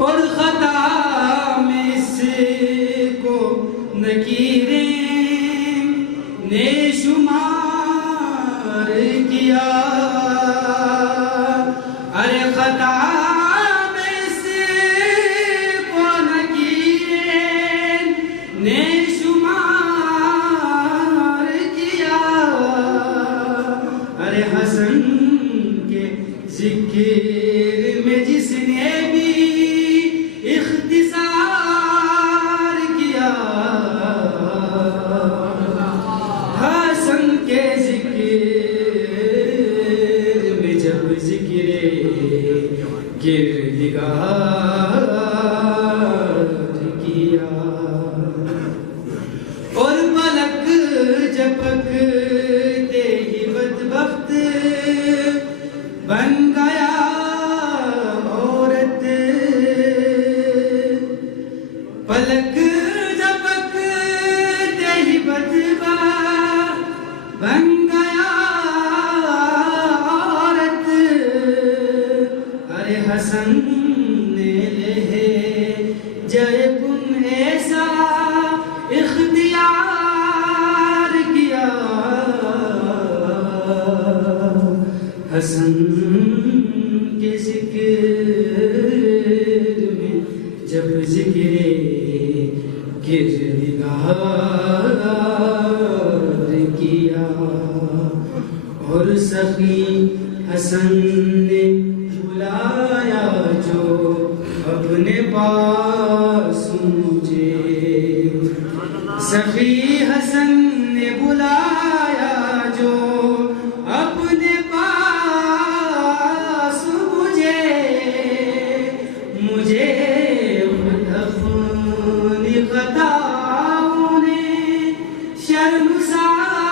और खता में इसको नकीरें ने शुमार किया। अरे खता में इसको नकीरें ने शुमार किया। अरे हसन के जिक्र में जिसने भी इख्तिसार किया। हसन के जिक्र में जब जिक्रे किरदिगार किया। और पलक झपकते ही बदबख्त बन गया औरत। पलक झपकते ही बदबख्त बन गया औरत। अरे हसन ने ले जय कुन ऐसा इख्तियार किया। हसन के जिक्र में जब जिक्रे किरदिगार किया। और सखी हसन ने बुलाया जो अपने पास मुझे। सखी हसन ने बुलाया जो अपने पास मुझे। मुझे अपनी खताओं ने शर्मसार